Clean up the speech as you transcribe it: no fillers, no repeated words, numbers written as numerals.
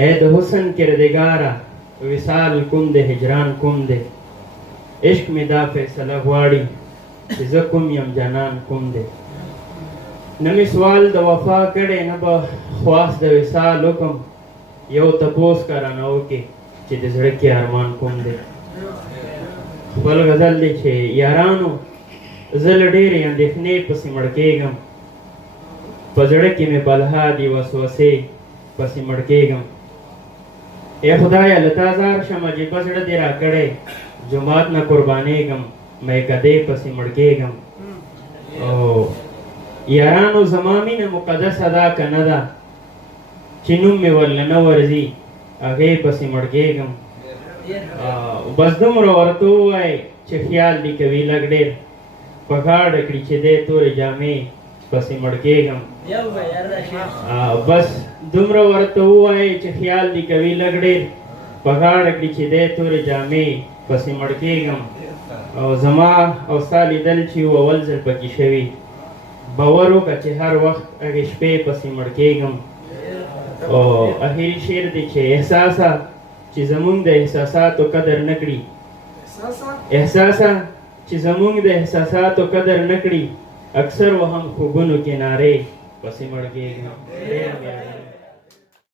اے د حسن کردگارا وصال کوم د هجران کوم دی عشق می دا فیصله غواړي چې زه کوم یم جانان کوم دی نه مې سوال د وفا کړی نه به خواست د وصال وکم یو تپوس که رانه وکړې چې د زړه کې ارمان کوم دی خپل غزل دی چې یارانو زه له ډېرې اندېښنې پسې مړ کېږم په زړه کې مې بلها دي وسوسې پسې مړ کېږم ای خدایه له تا زار شم عجیبه زړه دې راکړی جومات نه قربانېږم میکدې پسې مړ کېږم او یارانو زما مینه مقدسه ده که نه ده چې نوم مې ورله نه ورځي هغې پسې مړ کېږم بس دومره ورته ووایې چې خیال دې کوي لږ ډېر په غاړه کړي چې دی تورې جامې پسې مړ کېږم بس دومره ورته ووایې چې خیال دې کوي لږ ډېر په غاړه کړي چې دی تورې جامې پسې مړ کېږم او زما او ستا لیدل چې یو اول ځل پکې شوي باور وکړه چې هر وخت هغې شپې پسې مړ کېږم او اخري شعر دی چې احساسه چې زمونږ د احساساتو قدر نه کړي احساسه چې زمونږ د احساساتو قدر نه کړي اکثر وهم خوبونو کې نارې پسې مړ کېږم